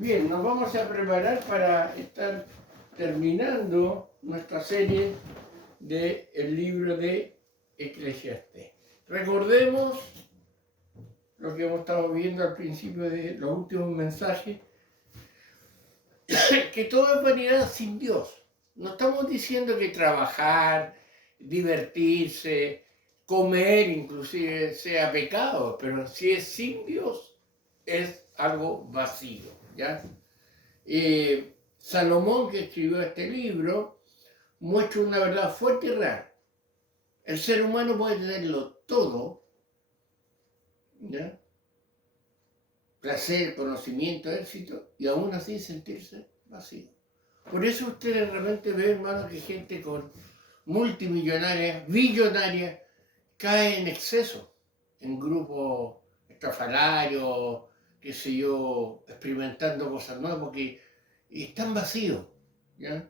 Bien, nos vamos a preparar para estar terminando nuestra serie del libro de Eclesiastés. Recordemos lo que hemos estado viendo al principio de los últimos mensajes, que todo es vanidad sin Dios. No estamos diciendo que trabajar, divertirse, comer inclusive sea pecado, pero si es sin Dios es algo vacío, ¿ya? Salomón, que escribió este libro, muestra una verdad fuerte y real. El ser humano puede tenerlo todo, ¿ya? Placer, conocimiento, éxito, y aún así sentirse vacío. Por eso ustedes realmente ven, hermano, que gente con multimillonarias, billonarias, cae en exceso, en grupos estrafalarios, qué sé yo, experimentando cosas nuevas, porque están vacíos, ¿ya?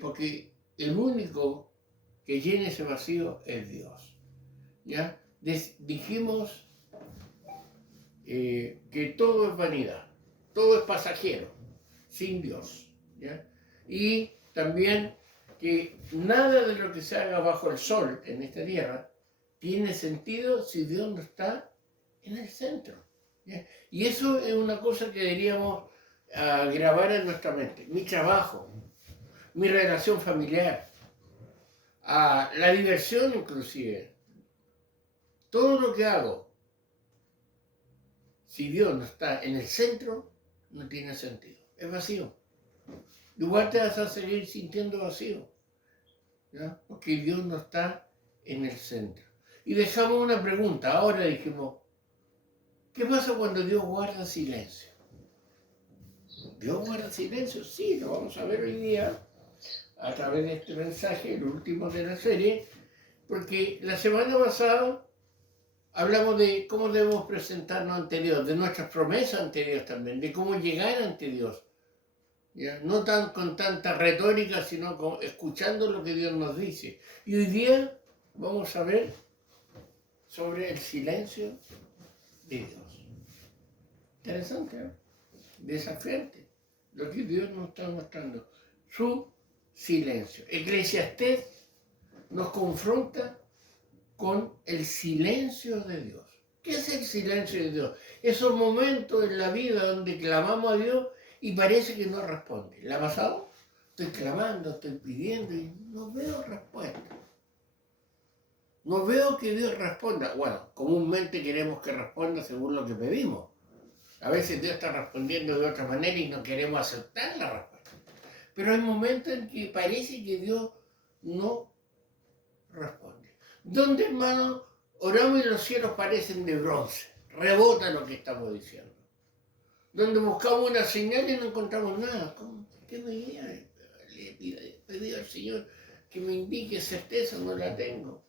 Porque el único que llena ese vacío es Dios, ¿ya? Dijimos que todo es vanidad, todo es pasajero, sin Dios, ¿ya? Y también que nada de lo que se haga bajo el sol en esta tierra tiene sentido si Dios no está en el centro, ¿ya? Y eso es una cosa que deberíamos grabar en nuestra mente. Mi trabajo, mi relación familiar, la diversión inclusive, todo lo que hago, si Dios no está en el centro, no tiene sentido. Es vacío. Igual te vas a seguir sintiendo vacío, ¿ya? Porque Dios no está en el centro. Y dejamos una pregunta. Ahora dijimos, ¿qué pasa cuando Dios guarda silencio? ¿Dios guarda silencio? Sí, lo vamos a ver hoy día a través de este mensaje, el último de la serie, porque la semana pasada hablamos de cómo debemos presentarnos ante Dios, de nuestras promesas ante Dios también, de cómo llegar ante Dios. ¿Ya? No tan con tanta retórica, sino escuchando lo que Dios nos dice. Y hoy día vamos a ver sobre el silencio de Dios. Interesante, ¿eh? Desafiante lo que Dios nos está mostrando. Su silencio. Eclesiastés nos confronta con el silencio de Dios. ¿Qué es el silencio de Dios? Esos momentos en la vida donde clamamos a Dios y parece que no responde. ¿Le ha pasado? Estoy clamando, estoy pidiendo y no veo respuesta. No veo que Dios responda. Bueno, comúnmente queremos que responda según lo que pedimos. A veces Dios está respondiendo de otra manera y no queremos aceptar la respuesta. Pero hay momentos en que parece que Dios no responde. Donde, hermano, oramos y los cielos parecen de bronce. Rebota lo que estamos diciendo. Donde buscamos una señal y no encontramos nada. ¿Qué me guía? Le pedí al Señor que me indique certeza, no la tengo.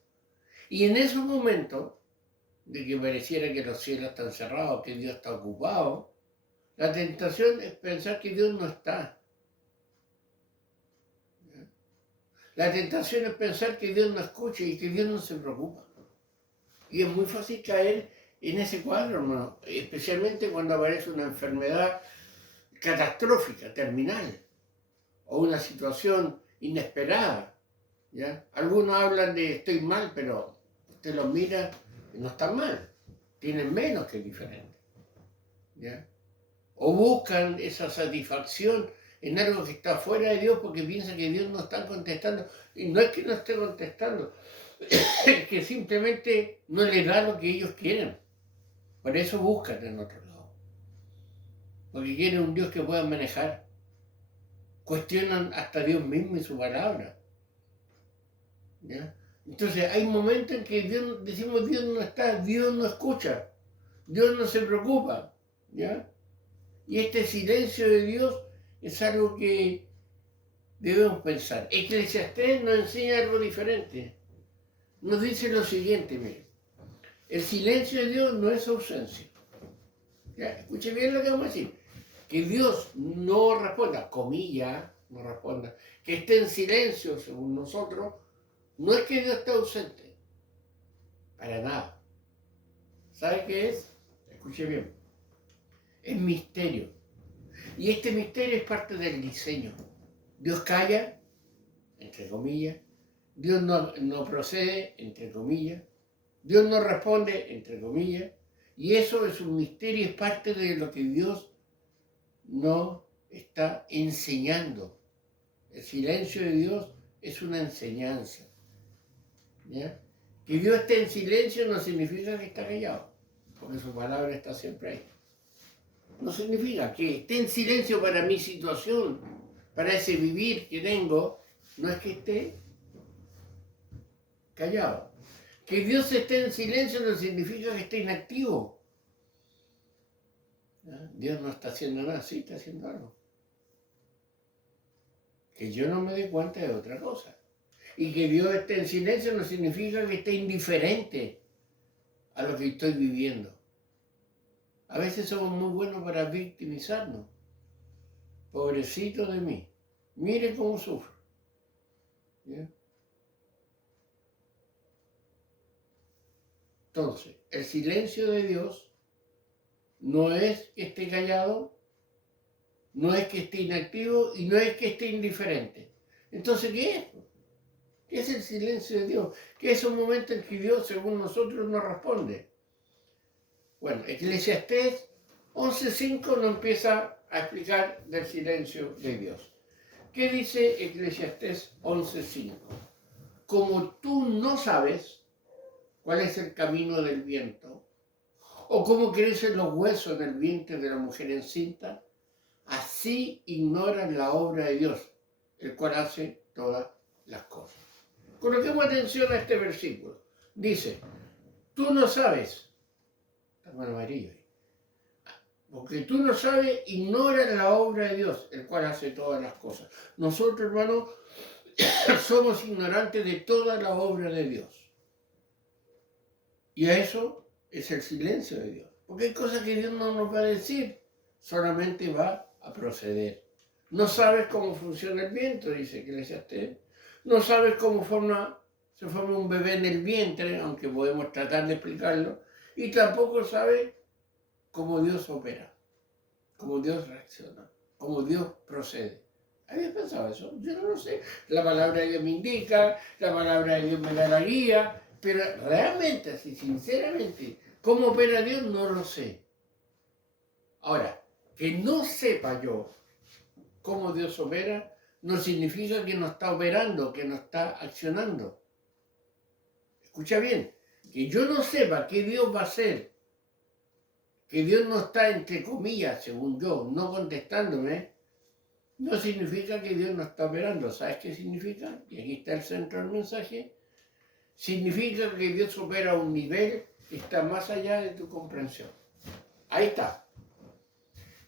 Y en esos momentos, de que pareciera que los cielos están cerrados, que Dios está ocupado, la tentación es pensar que Dios no está. La tentación es pensar que Dios no escucha y que Dios no se preocupa. Y es muy fácil caer en ese cuadro, hermano, especialmente cuando aparece una enfermedad catastrófica, terminal, o una situación inesperada, ¿ya? Algunos hablan de estoy mal, pero usted los mira y no están mal, tienen menos que diferente, ¿ya? O buscan esa satisfacción en algo que está fuera de Dios porque piensan que Dios no está contestando. Y no es que no esté contestando, es que simplemente no les da lo que ellos quieren. Por eso buscan en otro lado. Porque quieren un Dios que puedan manejar. Cuestionan hasta Dios mismo y su palabra, ¿ya? Entonces hay momentos en que decimos Dios no está, Dios no escucha, Dios no se preocupa, ¿ya? Y este silencio de Dios es algo que debemos pensar. Eclesiastés nos enseña algo diferente. Nos dice lo siguiente, mire. El silencio de Dios no es ausencia. ¿Ya? Escuche bien lo que vamos a decir. Que Dios no responda, comilla, no responda, que esté en silencio según nosotros, no es que Dios esté ausente. Para nada. ¿Sabe qué es? Escuche bien. Es misterio. Y este misterio es parte del diseño. Dios calla, entre comillas. Dios no procede, entre comillas. Dios no responde, entre comillas. Y eso es un misterio, es parte de lo que Dios nos está enseñando. El silencio de Dios es una enseñanza. ¿Ya? Que Dios esté en silencio no significa que está callado, porque su palabra está siempre ahí. No significa que esté en silencio para mi situación, para ese vivir que tengo, no es que esté callado. Que Dios esté en silencio no significa que esté inactivo. ¿Ya? Dios no está haciendo nada, sí está haciendo algo. Que yo no me dé cuenta de otra cosa. Y que Dios esté en silencio no significa que esté indiferente a lo que estoy viviendo. A veces somos muy buenos para victimizarnos. Pobrecito de mí. Mire cómo sufro. ¿Ya? Entonces, el silencio de Dios no es que esté callado, no es que esté inactivo y no es que esté indiferente. Entonces, ¿qué es? ¿Qué es el silencio de Dios? ¿Qué es un momento en que Dios, según nosotros, no responde? Bueno, Eclesiastés 11.5 nos empieza a explicar del silencio de Dios. ¿Qué dice Eclesiastés 11.5? Como tú no sabes cuál es el camino del viento, o cómo crecen los huesos en el vientre de la mujer encinta, así ignoras la obra de Dios, el cual hace todas las cosas. Coloquemos atención a este versículo. Dice, tú no sabes, hermano amarillo, porque tú no sabes, ignoras la obra de Dios, el cual hace todas las cosas. Nosotros, hermanos, somos ignorantes de toda la obra de Dios. Y a eso es el silencio de Dios. Porque hay cosas que Dios no nos va a decir, solamente va a proceder. No sabes cómo funciona el viento, dice Eclesiastés. No sabes cómo se forma un bebé en el vientre, aunque podemos tratar de explicarlo. Y tampoco sabes cómo Dios opera, cómo Dios reacciona, cómo Dios procede. ¿Habías pensado eso? Yo no lo sé. La palabra de Dios me indica, la palabra de Dios me da la guía, pero realmente, así sinceramente, cómo opera Dios no lo sé. Ahora, que no sepa yo cómo Dios opera, no significa que no está operando, que no está accionando. Escucha bien, que yo no sepa qué Dios va a hacer, que Dios no está, entre comillas, según yo, no contestándome, no significa que Dios no está operando. ¿Sabes qué significa? Y aquí está el centro del mensaje. Significa que Dios opera a un nivel que está más allá de tu comprensión. Ahí está.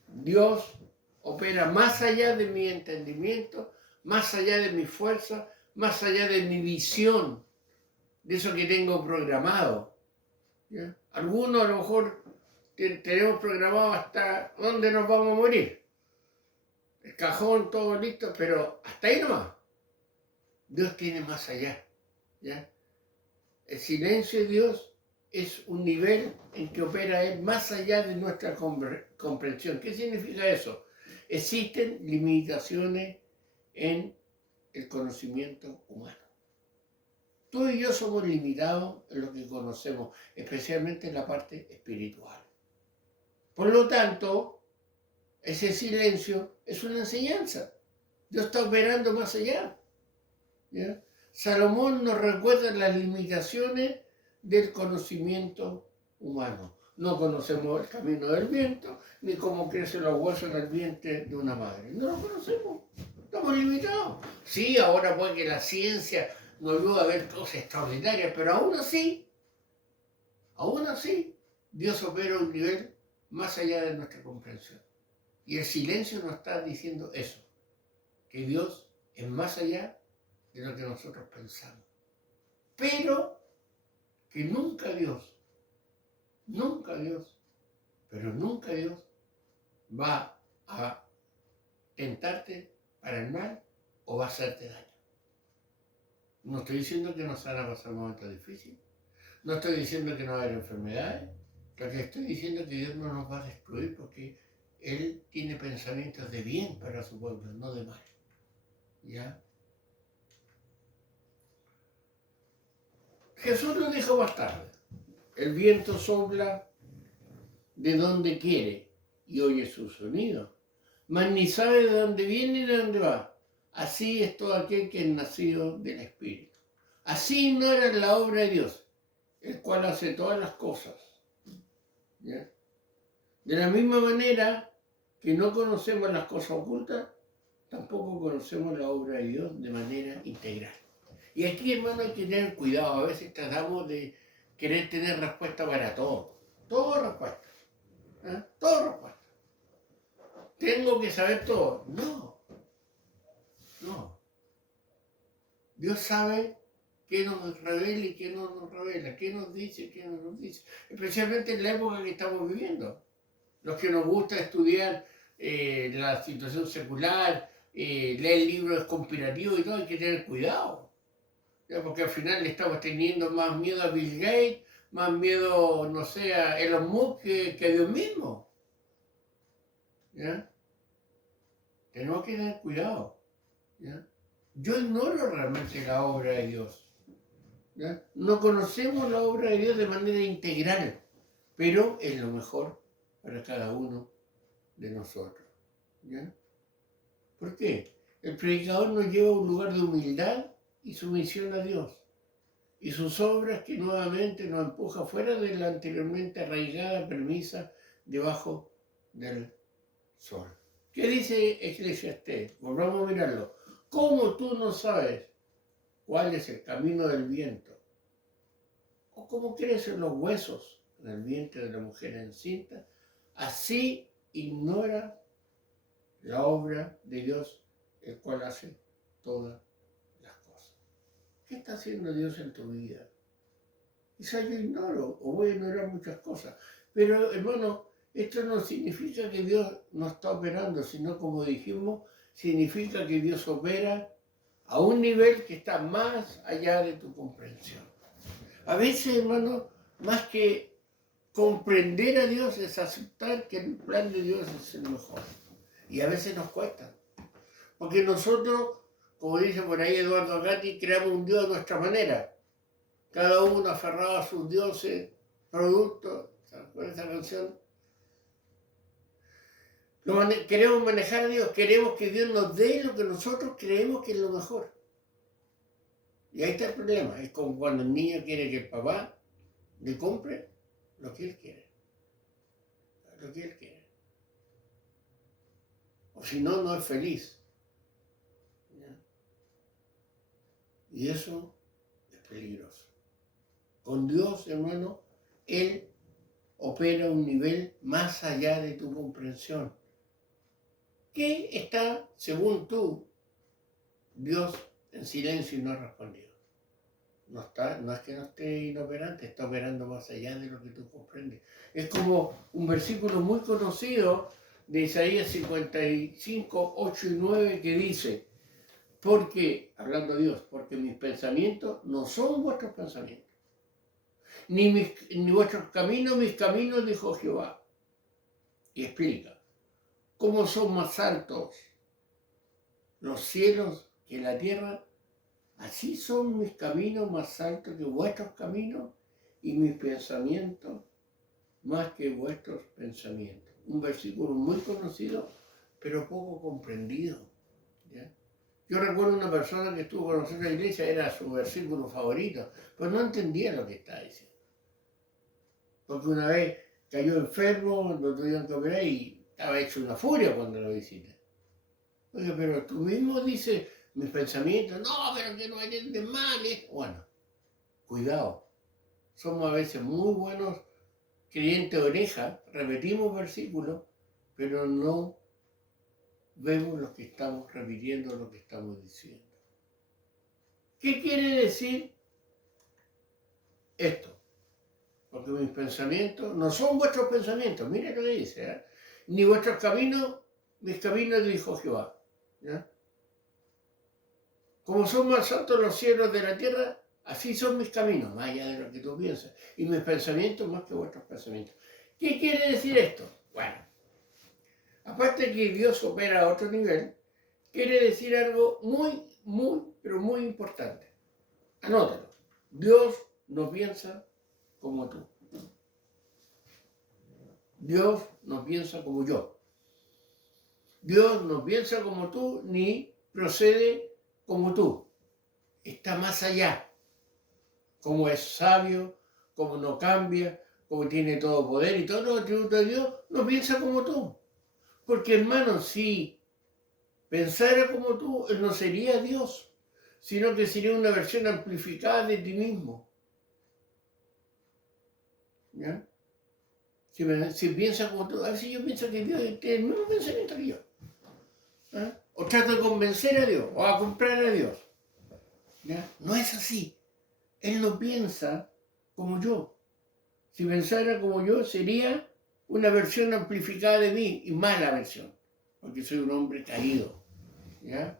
Dios opera más allá de mi entendimiento, más allá de mi fuerza, más allá de mi visión, de eso que tengo programado. ¿Ya? Algunos a lo mejor tenemos programado hasta dónde nos vamos a morir. El cajón, todo listo, pero hasta ahí nomás. Dios tiene más allá. ¿Ya? El silencio de Dios es un nivel en que opera Él más allá de nuestra comprensión. ¿Qué significa eso? Existen limitaciones en el conocimiento humano. Tú y yo somos limitados en lo que conocemos, especialmente en la parte espiritual. Por lo tanto, ese silencio es una enseñanza. Dios está operando más allá. ¿Ya? Salomón nos recuerda las limitaciones del conocimiento humano. No conocemos el camino del viento, ni cómo crecen los huesos en el vientre de una madre. No lo conocemos. Estamos limitados. Sí, ahora puede que la ciencia nos ayude a ver cosas extraordinarias, pero aún así, Dios opera a un nivel más allá de nuestra comprensión. Y el silencio nos está diciendo eso, que Dios es más allá de lo que nosotros pensamos. Pero que nunca Dios va a tentarte para el mal o va a hacerte daño. No estoy diciendo que nos van a pasar momentos difíciles. No estoy diciendo que no va a haber enfermedades. Lo que estoy diciendo es que Dios no nos va a destruir porque Él tiene pensamientos de bien para su pueblo, no de mal. ¿Ya? Jesús lo dijo más tarde. El viento sopla de donde quiere y oye su sonido, mas ni sabe de dónde viene ni de dónde va. Así es todo aquel que es nacido del Espíritu. Así ignora la obra de Dios, el cual hace todas las cosas. ¿Ya? De la misma manera que no conocemos las cosas ocultas, tampoco conocemos la obra de Dios de manera integral. Y aquí, hermano, hay que tener cuidado. A veces tratamos de querer tener respuesta para todo. Todo respuesta. ¿Eh? Todo respuesta. Tengo que saber todo. No. No. Dios sabe qué nos revela y qué no nos revela, qué nos dice y qué no nos dice. Especialmente en la época que estamos viviendo. Los que nos gusta estudiar la situación secular, leer libros conspirativos y todo, hay que tener cuidado. ¿Ya? Porque al final le estamos teniendo más miedo a Bill Gates, más miedo, no sé, a Elon Musk que a Dios mismo. ¿Ya? Tenemos que tener cuidado. ¿Ya? Yo ignoro realmente la obra de Dios. ¿Ya? No conocemos la obra de Dios de manera integral, pero es lo mejor para cada uno de nosotros. ¿Ya? ¿Por qué? El predicador nos lleva a un lugar de humildad y sumisión a Dios, y sus obras que nuevamente nos empuja fuera de la anteriormente arraigada premisa debajo del sol. ¿Qué dice Eclesiastés? Volvamos a mirarlo. ¿Cómo tú no sabes cuál es el camino del viento? ¿O cómo crecen los huesos en el vientre de la mujer encinta? Así ignora la obra de Dios, el cual hace todas las cosas. ¿Qué está haciendo Dios en tu vida? Quizás yo ignoro o voy a ignorar muchas cosas, pero hermano, esto no significa que Dios no está operando, sino como dijimos, significa que Dios opera a un nivel que está más allá de tu comprensión. A veces, hermano, más que comprender a Dios es aceptar que el plan de Dios es el mejor. Y a veces nos cuesta. Porque nosotros, como dice por ahí Eduardo Gatti, creamos un Dios a nuestra manera. Cada uno aferrado a sus dioses, productos, con esa canción. Queremos manejar a Dios, queremos que Dios nos dé lo que nosotros creemos que es lo mejor. Y ahí está el problema. Es como cuando el niño quiere que el papá le compre lo que él quiere. Lo que él quiere. O si no, no es feliz. ¿Ya? Y eso es peligroso. Con Dios, hermano, Él opera a un nivel más allá de tu comprensión. ¿Qué está, según tú, Dios en silencio y no ha respondido? No es que no esté inoperante, está operando más allá de lo que tú comprendes. Es como un versículo muy conocido de Isaías 55, 8 y 9 que dice, porque, hablando de Dios, porque mis pensamientos no son vuestros pensamientos, ni vuestros caminos, mis caminos, dijo Jehová. Y explica, ¿cómo son más altos los cielos que la tierra? Así son mis caminos más altos que vuestros caminos y mis pensamientos más que vuestros pensamientos. Un versículo muy conocido, pero poco comprendido. ¿Ya? Yo recuerdo una persona que estuvo con nosotros en la iglesia, era su versículo favorito, pero no entendía lo que estaba diciendo. Porque una vez cayó enfermo, lo tuvieron que operar y estaba hecho una furia cuando lo visité. Oye, pero tú mismo dices mis pensamientos, no, pero que no entienden mal. Bueno, cuidado. Somos a veces muy buenos creyentes de oreja, repetimos versículos, pero no vemos lo que estamos repitiendo, lo que estamos diciendo. ¿Qué quiere decir esto? Porque mis pensamientos no son vuestros pensamientos, mire lo que dice, ¿eh? Ni vuestros caminos, mis caminos, dijo Jehová. ¿Ya? Como son más altos los cielos de la tierra, así son mis caminos, más allá de lo que tú piensas, y mis pensamientos más que vuestros pensamientos. ¿Qué quiere decir esto? Bueno, Aparte que Dios opera a otro nivel, quiere decir algo pero muy importante. Anótalo. Dios no piensa como tú. Dios no piensa como yo. Dios no piensa como tú ni procede como tú. Está más allá. Como es sabio, como no cambia, como tiene todo poder y todos los atributos de Dios, no piensa como tú. Porque hermano, si pensara como tú, Él no sería Dios, sino que sería una versión amplificada de ti mismo. ¿Ya? Si piensa como tú, a veces yo pienso que Dios tiene el mismo pensamiento que yo. ¿Ah? O trato de convencer a Dios, o a comprar a Dios. ¿Ya? No es así. Él no piensa como yo. Si pensara como yo, sería una versión amplificada de mí, y mala versión, porque soy un hombre caído. ¿Ya?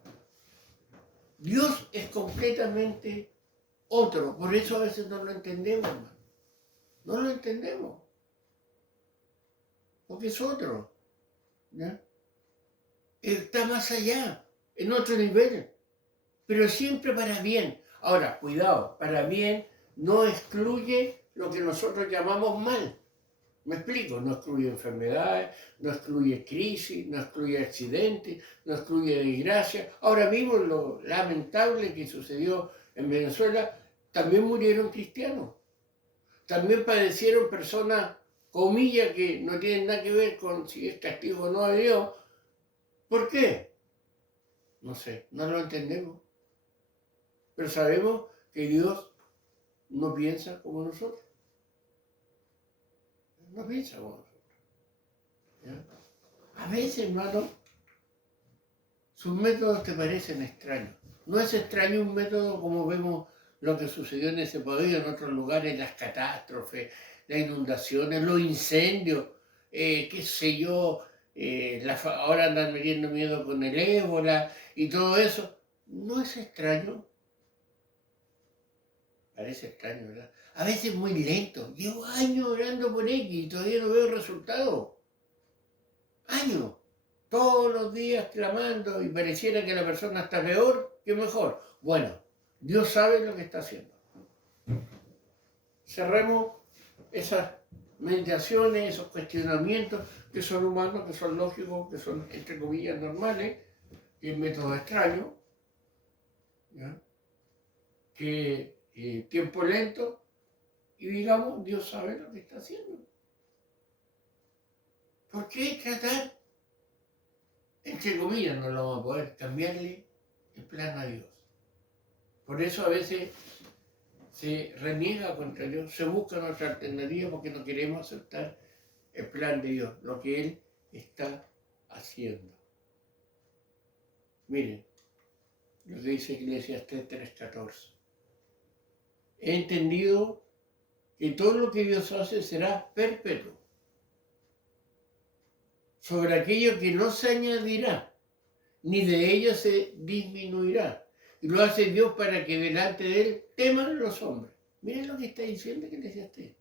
Dios es completamente otro, por eso a veces no lo entendemos, hermano. No lo entendemos, porque es otro. ¿Ya? Está más allá, en otro nivel, pero siempre para bien. Ahora, cuidado, para bien no excluye lo que nosotros llamamos mal. Me explico, no excluye enfermedades, no excluye crisis, no excluye accidentes, no excluye desgracia. Ahora mismo lo lamentable que sucedió en Venezuela, también murieron cristianos, también padecieron personas, comillas, que no tienen nada que ver con si es castigo o no de Dios. ¿Por qué? No sé, no lo entendemos. Pero sabemos que Dios no piensa como nosotros. No piensa como nosotros. ¿Ya? A veces, hermano, sus métodos te parecen extraños. No es extraño un método como vemos lo que sucedió en ese país, en otros lugares, las catástrofes, las inundaciones, los incendios, qué sé yo, ahora andan metiendo miedo con el ébola y todo eso. No es extraño. Parece extraño, ¿verdad? A veces muy lento. Llevo años orando por X y todavía no veo resultados. Años. Todos los días clamando y pareciera que la persona está peor que mejor. Bueno, Dios sabe lo que está haciendo. Cerremos esas meditaciones, esos cuestionamientos que son humanos, que son lógicos, que son entre comillas normales, que es método extraño, ¿ya? Que tiempo lento, y digamos, Dios sabe lo que está haciendo. ¿Por qué tratar, entre comillas, no lo vamos a poder cambiarle el plan a Dios? Por eso a veces se reniega contra Dios, se busca otra alternativa porque no queremos aceptar el plan de Dios, lo que Él está haciendo. Miren, lo que dice Eclesiastés 3:14. He entendido que todo lo que Dios hace será perpetuo. Sobre aquello que no se añadirá, ni de ello se disminuirá. Y lo hace Dios para que delante de Él teman los hombres. Miren lo que está diciendo que Eclesiastés.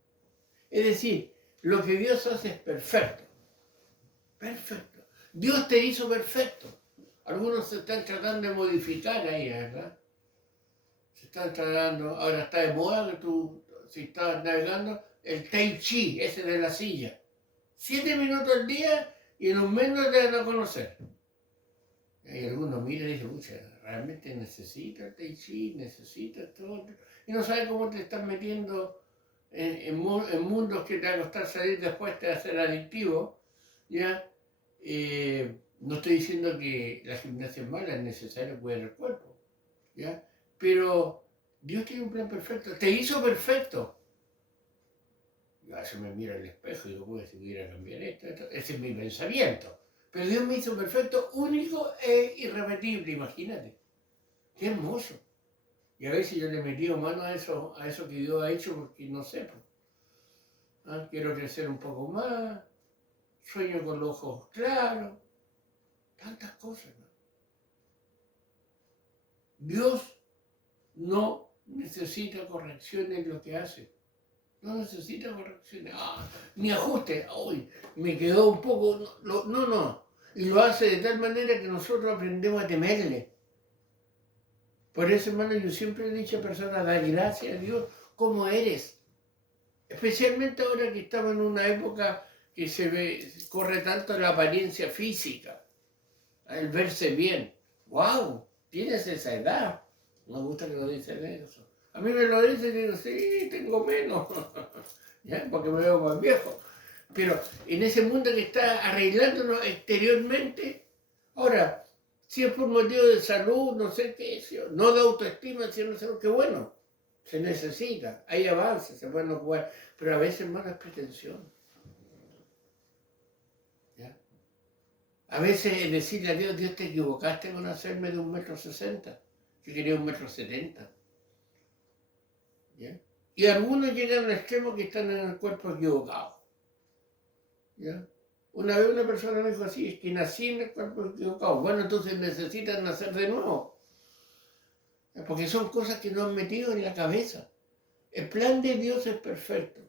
Es decir, lo que Dios hace es perfecto. Perfecto. Dios te hizo perfecto. Algunos se están tratando de modificar ahí, ¿verdad? Se están tratando, ahora está de moda que tú, si estás navegando, el Tai Chi, ese de la silla. 7 minutos al día y en un mes no te van a conocer. Y algunos miran y dicen, pucha, realmente necesita el Tai Chi, necesita todo. Y no sabes cómo te estás metiendo en mundos que te va a costar salir después, te va a ser adictivo. ¿Ya? No estoy diciendo que la gimnasia es mala, es necesario cuidar el cuerpo. ¿Ya? Pero Dios tiene un plan perfecto, te hizo perfecto. Yo a veces me miro al espejo y digo, pues si pudiera cambiar esto, ese es mi pensamiento. Pero Dios me hizo perfecto, único e irrepetible, imagínate. Qué hermoso. Y a veces yo le he metido mano a eso que Dios ha hecho porque no sé. Pues, quiero crecer un poco más, sueño con los ojos claros, tantas cosas. ¿No? Dios no necesita correcciones en lo que hace. No necesita correcciones, ni ajuste. Uy, me quedó un poco. No. y lo hace de tal manera que nosotros aprendemos a temerle. Por eso, hermano, yo siempre he dicho a personas, dar gracias a Dios como eres. Especialmente ahora que estamos en una época que corre tanto la apariencia física, el verse bien. ¡Wow! Tienes esa edad. Me gusta que lo dicen eso. A mí me lo dicen y digo, sí, tengo menos, ¿ya? Porque me veo más viejo. Pero en ese mundo que está arreglándonos exteriormente, ahora, si es por motivo de salud, no sé qué, no de autoestima, sino no sé qué, bueno, se necesita, hay avances, se pueden jugar, pero a veces más es pretensión. ¿Ya? A veces es decirle a Dios, Dios, te equivocaste con hacerme de 1,60 m, yo quería 1,70 m. ¿Ya? Y algunos llegan al extremo que están en el cuerpo equivocado. ¿Ya? Una vez una persona me dijo así, es que nací en el cuerpo equivocado. Bueno, entonces necesitan nacer de nuevo. Porque son cosas que nos han metido en la cabeza. El plan de Dios es perfecto.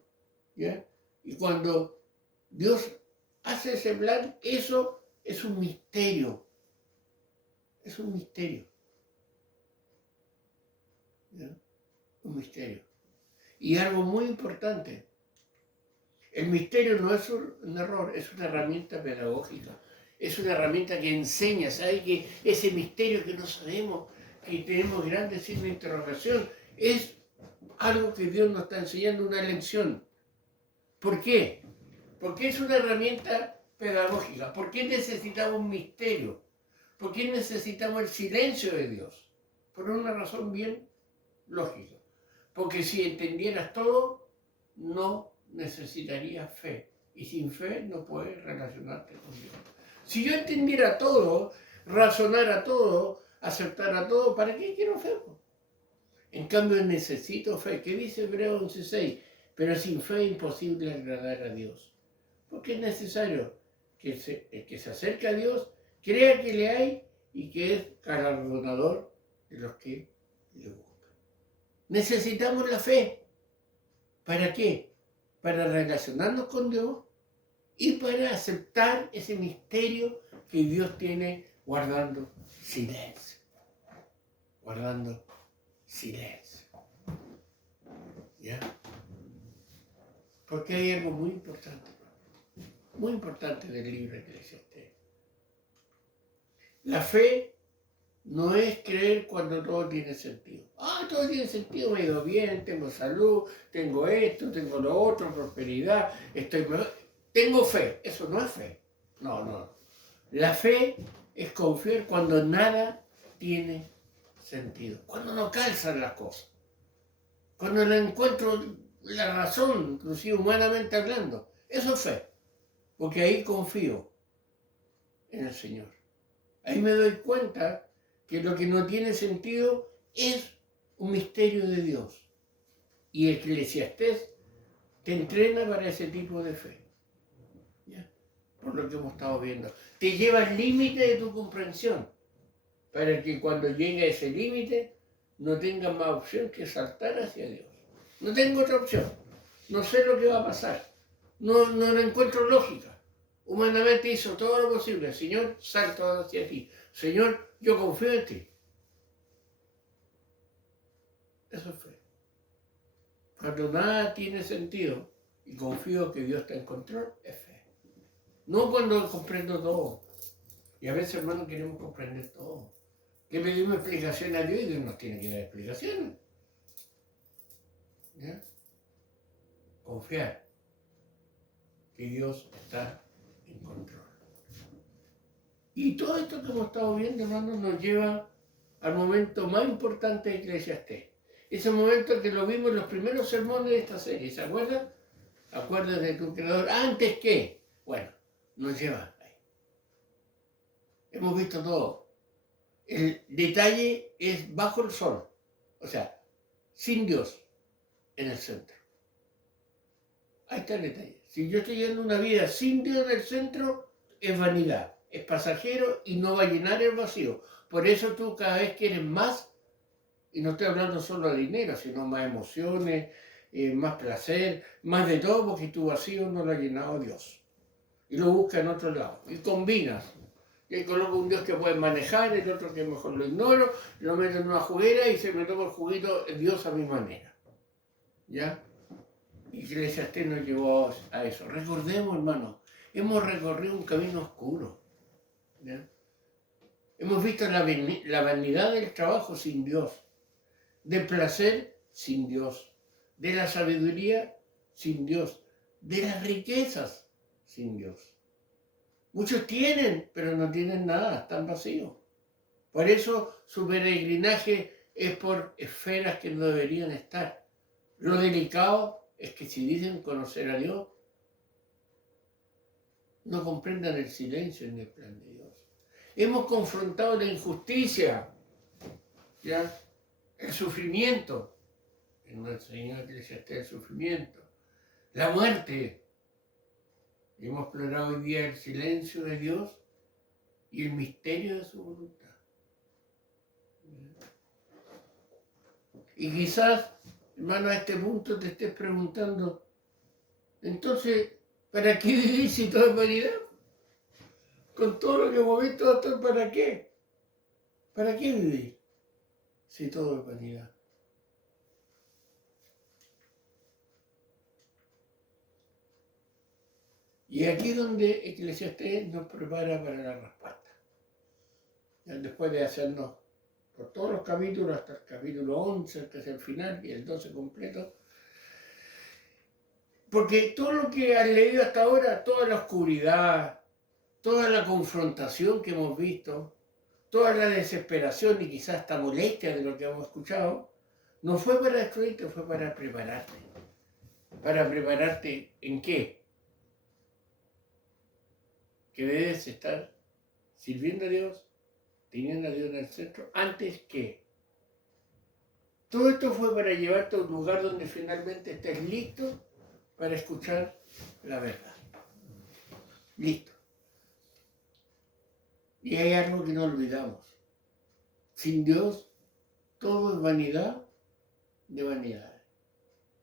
¿Ya? Y cuando Dios hace ese plan, eso es un misterio. Es un misterio. ¿Ya? Un misterio. Y algo muy importante. El misterio no es un error, es una herramienta pedagógica. Es una herramienta que enseña, ¿sabe? Que ese misterio que no sabemos, que tenemos grandes signos de interrogación, es algo que Dios nos está enseñando, una lección. ¿Por qué? Porque es una herramienta pedagógica. ¿Por qué necesitamos un misterio? ¿Por qué necesitamos el silencio de Dios? Por una razón bien lógica. Porque si entendieras todo, no necesitarías fe. Y sin fe no puedes relacionarte con Dios. Si yo entendiera todo, razonara todo, aceptara todo, ¿para qué quiero fe? En cambio necesito fe. ¿Qué dice Hebreos 11:6? Pero sin fe es imposible agradar a Dios. Porque es necesario que el que se acerca a Dios crea que le hay y que es galardonador de los que le buscan. Necesitamos la fe. ¿Para qué? Para relacionarnos con Dios y para aceptar ese misterio que Dios tiene guardando silencio. Guardando silencio. ¿Ya? Porque hay algo muy importante del libro de Eclesiastés. La fe no es creer cuando todo tiene sentido. Todo tiene sentido, me he ido bien, tengo salud, tengo esto, tengo lo otro, prosperidad, estoy mejor. Tengo fe, eso no es fe. No. La fe es confiar cuando nada tiene sentido, cuando no calzan las cosas, cuando no encuentro la razón, inclusive humanamente hablando. Eso es fe, porque ahí confío en el Señor. Ahí me doy cuenta que lo que no tiene sentido es un misterio de Dios. Y Eclesiastés te entrena para ese tipo de fe. ¿Ya? Por lo que hemos estado viendo. Te lleva al límite de tu comprensión, para que cuando llegue a ese límite no tengas más opción que saltar hacia Dios. No tengo otra opción. No sé lo que va a pasar. No le encuentro lógica. Humanamente hizo todo lo posible. Señor, salto hacia ti. Señor, yo confío en ti. Eso es fe. Cuando nada tiene sentido y confío que Dios está en control, es fe. No cuando comprendo todo. Y a veces, hermano, queremos comprender todo. Le pedimos explicación a Dios y Dios nos tiene que dar explicaciones. ¿Ya? Confiar que Dios está en control. Y todo esto que hemos estado viendo, hermano, nos lleva al momento más importante de Eclesiastés. Ese momento que lo vimos en los primeros sermones de esta serie, ¿se acuerdan? Acuérdate de tu creador. ¿Antes qué? Bueno, nos lleva ahí. Hemos visto todo. El detalle es bajo el sol, o sea, sin Dios en el centro. Ahí está el detalle. Si yo estoy llevando una vida sin Dios en el centro, es vanidad, es pasajero y no va a llenar el vacío. Por eso tú cada vez quieres más, y no estoy hablando solo de dinero, sino más emociones, más placer, más de todo, porque tu vacío no lo ha llenado Dios. Y lo buscas en otro lado. Y combinas Y coloco un Dios que puede manejar, el otro que mejor lo ignoro, lo meto en una juguera y se me toma el juguito Dios a mi manera. ¿Ya? Y Eclesiastés nos llevó a eso. Recordemos, hermano, hemos recorrido un camino oscuro. ¿Ya? Hemos visto la vanidad del trabajo sin Dios, del placer sin Dios, de la sabiduría sin Dios, de las riquezas sin Dios. Muchos tienen, pero no tienen nada, están vacíos. Por eso su peregrinaje es por esferas que no deberían estar. Lo delicado es que si dicen conocer a Dios, no comprendan el silencio en el plan de Dios. Hemos confrontado la injusticia, ¿ya? El sufrimiento, en nuestro Señor Eclesiastés, el sufrimiento, la muerte. Hemos explorado hoy día el silencio de Dios y el misterio de su voluntad. Y quizás, hermano, a este punto te estés preguntando, entonces, ¿para qué vivir si todo es vanidad? Con todo lo que hemos visto hasta el ¿para qué? ¿Para qué vivir si todo es vanidad? Y aquí es donde Eclesiastés nos prepara para la respuesta. Después de hacernos por todos los capítulos, hasta el capítulo 11, que es el final, y el 12 completo. Porque todo lo que has leído hasta ahora, toda la oscuridad, toda la confrontación que hemos visto, toda la desesperación y quizás hasta molestia de lo que hemos escuchado, no fue para destruirte, fue para prepararte. ¿Para prepararte en qué? Que debes estar sirviendo a Dios, teniendo a Dios en el centro, antes que. Todo esto fue para llevarte a un lugar donde finalmente estés listo para escuchar la verdad. Listo. Y hay algo que no olvidamos. Sin Dios, todo es vanidad de vanidades.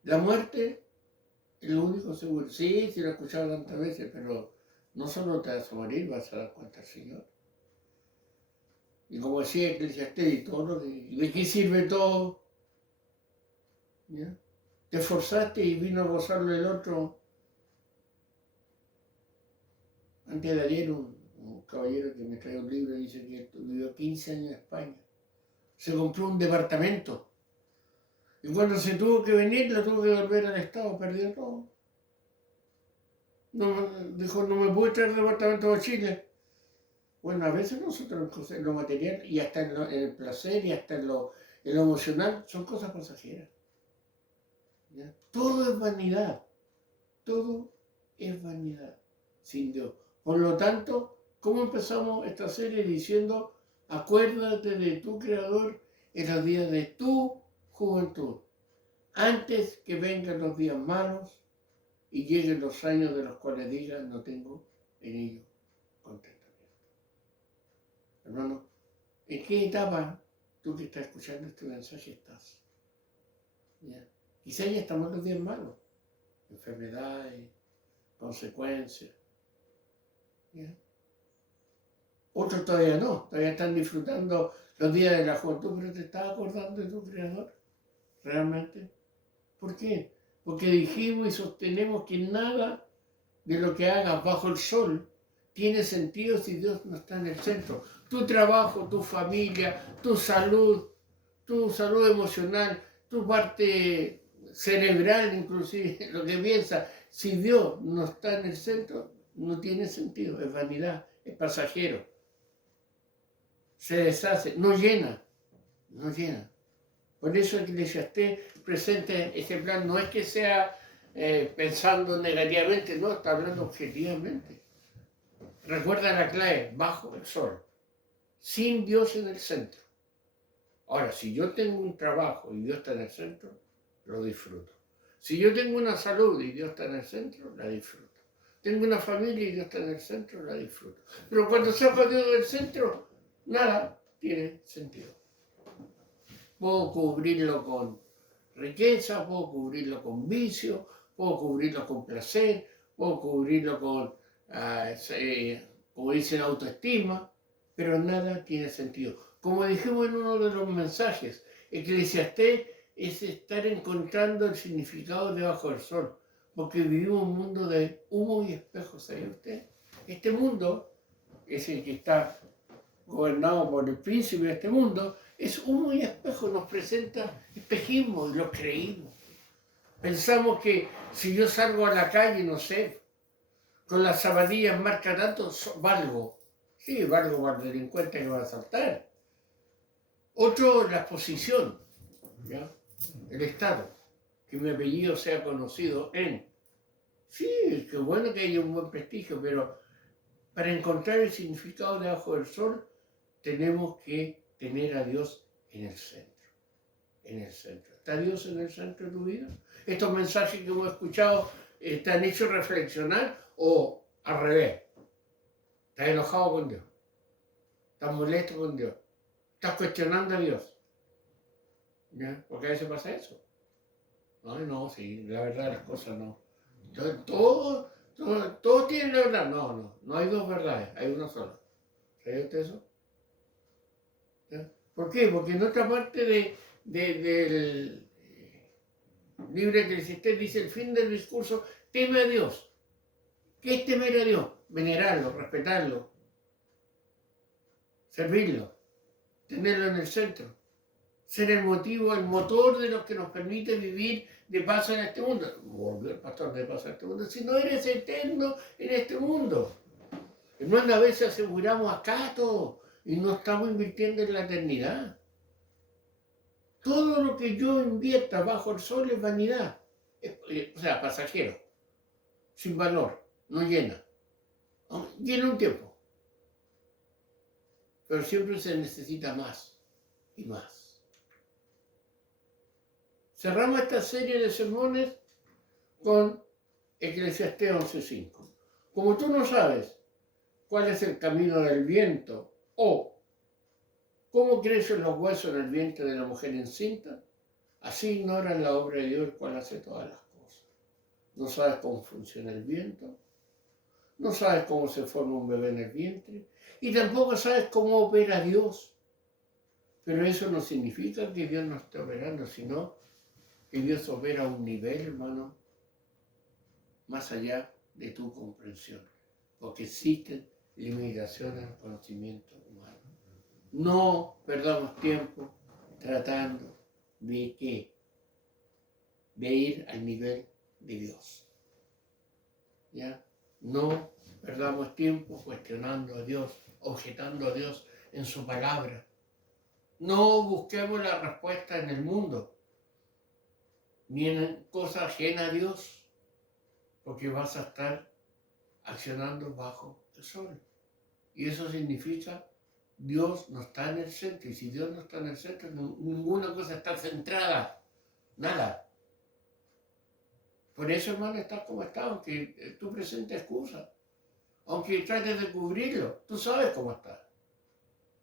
La muerte es lo único seguro. Sí, lo he escuchado tantas veces, pero no solo te vas a morir, vas a dar cuenta al Señor. Y como decía Eclesiastés, y todo lo que, ¿de qué sirve todo? ¿Ya? Te esforzaste y vino a gozarlo el otro. Antes de ayer un caballero que me trae un libro dice que vivió 15 años en España. Se compró un departamento. Y cuando se tuvo que venir, lo tuvo que volver al Estado, perdió todo. No, dijo, no me pude traer departamento a Chile. Bueno, a veces nosotros en lo material y hasta en el placer y hasta en lo emocional son cosas pasajeras. ¿Ya? Todo es vanidad. Todo es vanidad sin Dios. Por lo tanto, ¿cómo empezamos esta serie diciendo, acuérdate de tu Creador en los días de tu juventud, antes que vengan los días malos y lleguen los años de los cuales digas, no tengo en ellos contentamiento? Hermano, ¿en qué etapa tú que estás escuchando este mensaje estás? ¿Ya? Quizás ya estamos en los días malos, enfermedades, consecuencias. ¿Ya? Otros todavía no, todavía están disfrutando los días de la juventud, pero te estás acordando de tu Creador, realmente. ¿Por qué? Porque dijimos y sostenemos que nada de lo que hagas bajo el sol tiene sentido si Dios no está en el centro. Tu trabajo, tu familia, tu salud emocional, tu parte cerebral inclusive, lo que piensas, si Dios no está en el centro, no tiene sentido, es vanidad, es pasajero. Se deshace, no llena. Por eso Eclesiastés presenta ese plan, no es que sea pensando negativamente, no, está hablando objetivamente. Recuerda la clave, bajo el sol, sin Dios en el centro. Ahora, si yo tengo un trabajo y Dios está en el centro, lo disfruto. Si yo tengo una salud y Dios está en el centro, la disfruto. Tengo una familia y Dios está en el centro, la disfruto. Pero cuando saco a Dios del centro, nada tiene sentido. Puedo cubrirlo con riqueza, puedo cubrirlo con vicio, puedo cubrirlo con placer, puedo cubrirlo con, como dicen, autoestima, pero nada tiene sentido. Como dijimos en uno de los mensajes, Eclesiastés es estar encontrando el significado debajo del sol, porque vivimos un mundo de humo y espejos, ¿sabe usted? Este mundo es el que está gobernado por el príncipe de este mundo, es humo y espejo, nos presenta espejismo y lo creímos. Pensamos que si yo salgo a la calle, no sé, con las zapatillas marca tanto, valgo. Sí, valgo para el delincuente que va a asaltar. Otro, la exposición, ¿ya? El Estado, que mi apellido sea conocido en. Sí, qué bueno que haya un buen prestigio, pero para encontrar el significado debajo del sol, tenemos que tener a Dios en el centro. En el centro. ¿Está Dios en el centro de tu vida? Estos mensajes que hemos escuchado te han hecho reflexionar o al revés. ¿Estás enojado con Dios? ¿Estás molesto con Dios? ¿Estás cuestionando a Dios? ¿Ya? Porque a veces pasa eso. Ay, no, sí, la verdad las cosas no. Todos tienen la verdad. No hay dos verdades, hay una sola. ¿Sabe usted eso? ¿Ya? ¿Por qué? Porque en otra parte del libro que Eclesiastés dice el fin del discurso, teme a Dios. ¿Qué es temer a Dios? Venerarlo, respetarlo, servirlo, tenerlo en el centro, ser el motivo, el motor de lo que nos permite vivir de paso en este mundo. Volvió el pastor de paso en este mundo. Si no eres eterno en este mundo. Hermano, a veces aseguramos acá todo y no estamos invirtiendo en la eternidad. Todo lo que yo invierta bajo el sol es vanidad. O sea, pasajero, sin valor, no llena. Llena un tiempo. Pero siempre se necesita más y más. Cerramos esta serie de sermones con Eclesiastés 11:5. Como tú no sabes cuál es el camino del viento o cómo crecen los huesos en el vientre de la mujer encinta, así ignoran la obra de Dios, el cual hace todas las cosas. No sabes cómo funciona el viento, no sabes cómo se forma un bebé en el vientre y tampoco sabes cómo opera Dios. Pero eso no significa que Dios no esté operando, sino que Dios opera a un nivel, hermano, más allá de tu comprensión, porque existen limitaciones al conocimiento humano. No perdamos tiempo tratando de qué, de ir al nivel de Dios. ¿Ya? No perdamos tiempo cuestionando a Dios, objetando a Dios en su palabra. No busquemos la respuesta en el mundo, ni en cosas ajenas a Dios, porque vas a estar accionando bajo el sol. Y eso significa Dios no está en el centro. Y si Dios no está en el centro, ninguna cosa está centrada. Nada. Por eso, hermano, estás como estás, aunque tú presentes excusas. Aunque trates de cubrirlo, tú sabes cómo estás.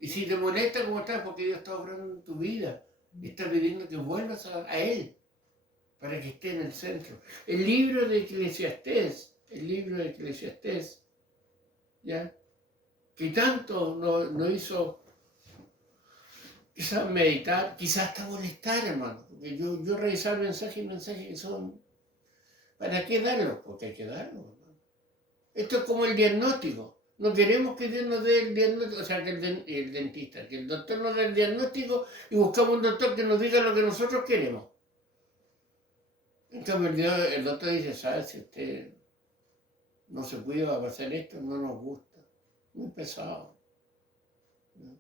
Y si te molesta cómo estás, porque Dios está obrando en tu vida. Y está pidiendo que vuelvas a Él, para que esté en el centro. El libro de Eclesiastés, ¿ya? Que tanto nos hizo quizás meditar, quizás hasta molestar, hermano. Porque yo revisaba mensajes que son, ¿para qué darlo? Porque hay que darlo, hermano. Esto es como el diagnóstico. No queremos que Dios nos dé el diagnóstico, o sea, que el dentista, que el doctor nos dé el diagnóstico y buscamos un doctor que nos diga lo que nosotros queremos. En cambio, el doctor dice, ¿sabes? Si usted no se cuida, va a pasar esto, no nos gusta. Muy pesado. ¿No?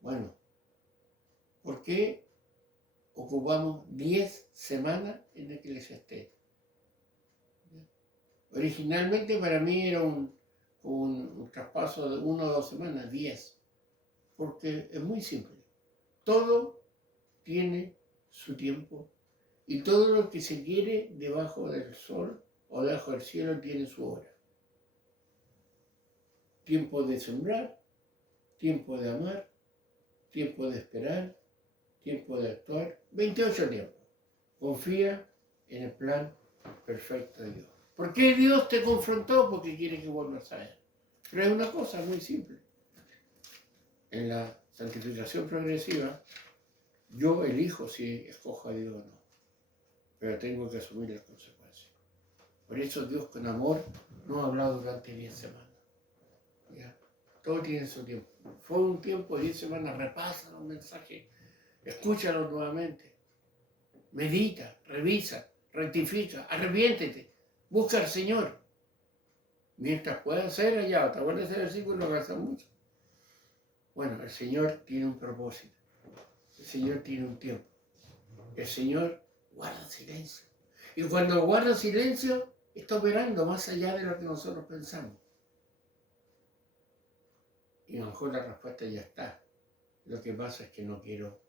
Bueno, ¿por qué ocupamos 10 semanas en Eclesiastés? Originalmente para mí era un traspaso de 1 o 2 semanas, 10, porque es muy simple. Todo tiene su tiempo y todo lo que se quiere debajo del sol o debajo del cielo tiene su hora. Tiempo de sembrar, tiempo de amar, tiempo de esperar, tiempo de actuar, 28 tiempos. Confía en el plan perfecto de Dios. ¿Por qué Dios te confrontó? Porque quiere que vuelvas a Él. Pero es una cosa muy simple. en la santificación progresiva, yo elijo si escojo a Dios o no, pero tengo que asumir las consecuencias. Por eso Dios con amor nos ha hablado durante 10 semanas. ¿Ya? Todo tiene su tiempo. Fue un tiempo de 10 semanas, repasa los mensajes, escúchalos nuevamente, medita, revisa, rectifica, arrepiéntete, busca al Señor. Mientras puedas ser allá, ¿te acuerdas ese versículo que hace mucho? Bueno, el Señor tiene un propósito, el Señor tiene un tiempo, el Señor guarda silencio. Y cuando guarda silencio, está operando más allá de lo que nosotros pensamos. Y a lo mejor la respuesta ya está. Lo que pasa es que no quiero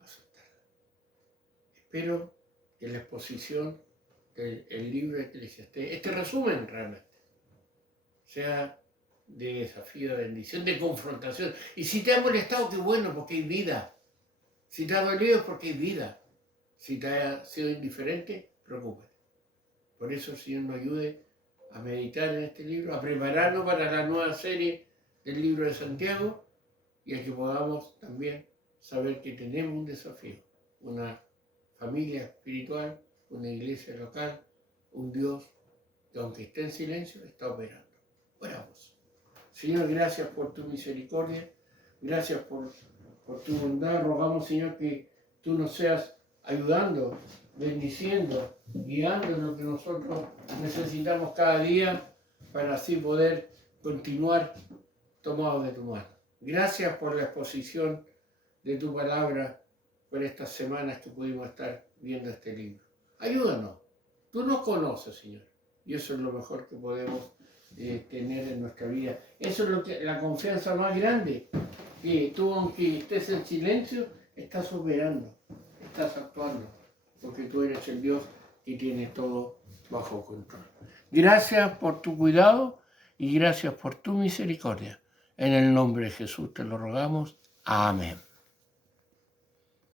aceptarla. Espero que la exposición del libro de Eclesiastés, este resumen realmente, sea de desafío, de bendición, de confrontación. Y si te ha molestado, qué bueno, porque hay vida. Si te ha dolido, es porque hay vida. Si te ha sido indiferente, preocúpate. Por eso el Señor nos ayude a meditar en este libro, a prepararnos para la nueva serie del libro de Santiago y a que podamos también saber que tenemos un desafío, una familia espiritual, una iglesia local, un Dios que aunque esté en silencio, está operando. Oramos. Señor, gracias por tu misericordia, gracias por tu bondad. Rogamos, Señor, que tú nos seas ayudando, bendiciendo, guiando en lo que nosotros necesitamos cada día para así poder continuar tomados de tu mano. Gracias por la exposición de tu palabra, por estas semanas que pudimos estar viendo este libro. Ayúdanos. Tú nos conoces, Señor, y eso es lo mejor que podemos tener en nuestra vida. Eso es la confianza más grande, que tú, aunque estés en silencio, estás operando, estás actuando, porque tú eres el Dios que tiene todo bajo control. Gracias por tu cuidado y gracias por tu misericordia. En el nombre de Jesús te lo rogamos. Amén.